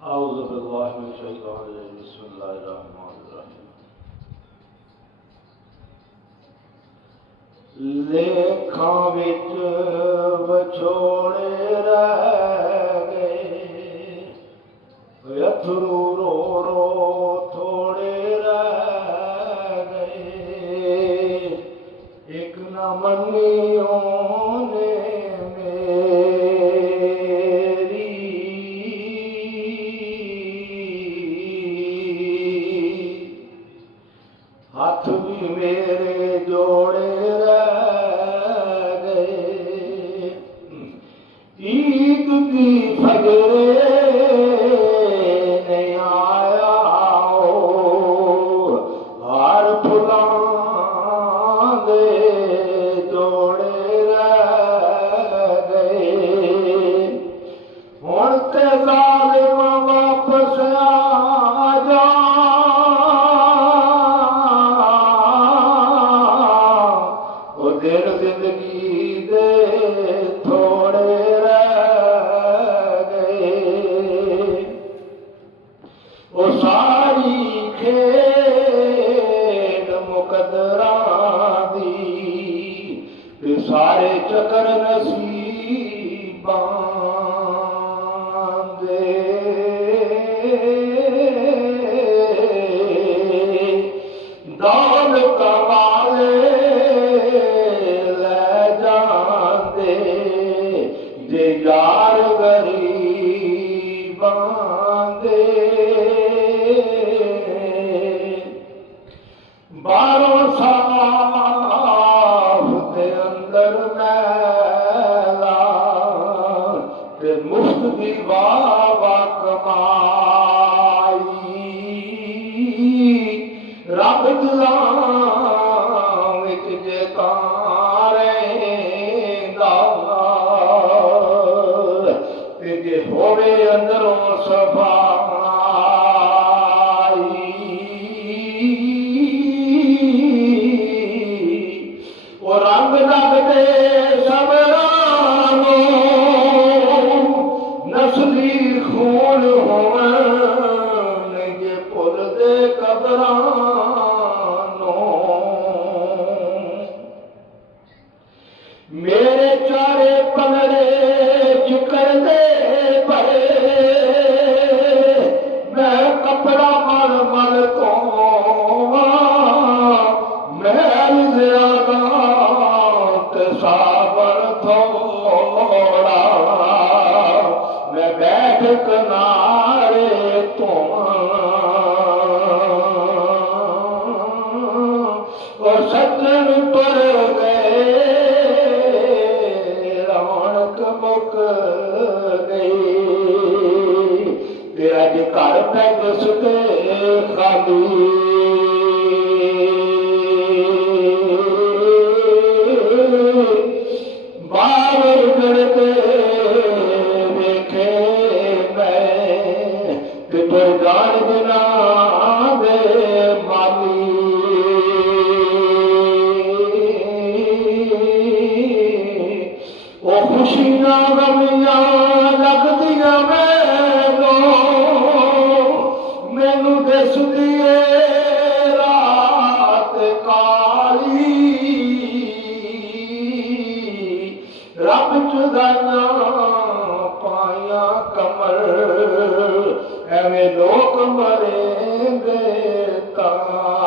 أعوذ بالله من الشيطان الرجيم بسم الله الرحمن الرحيم लेखा विच विछोड़े रह गए अथरू रो रो थोड़े रह गए एक न मनियों ने हाथ भी मेरे जोड़े रह गए ईद की फजरे नहीं आया हार फुलां दे जोड़े रह गए हुण ते ज़ालिम वापस आ जा जिंदगी दे थोड़े रह गए वो सारी खेड मुकदरा दी सारे चक्कर नसीबां दे दौलत वाले जे यार गरीबां दे बारों साफ ते अंदर मैला ते मुफ्त दी वाह कमाई रब दिलां विच जे जे होवे अंदरों सफाई वो रंग लगदे सबरानो नस्ली खून होवन जे भुल दे कबरानो मेरे चारे पलड़े जिक्र दे मैं कपड़ा मल मल धोवा मैल ज्यादा ते सावन थोड़ा मैं बैठ किनारे धोवा सज्जन पर गए रौनक मुक गई अज घर पैग सुते खाली बाहर गड़ते वेखे मैं तो जान बिना दे माली वो खुशियां गमियां लगदियां मैनू दसदी रात काली रब चुदाइयां पाइया कमर एवें लोक मरेंगे तां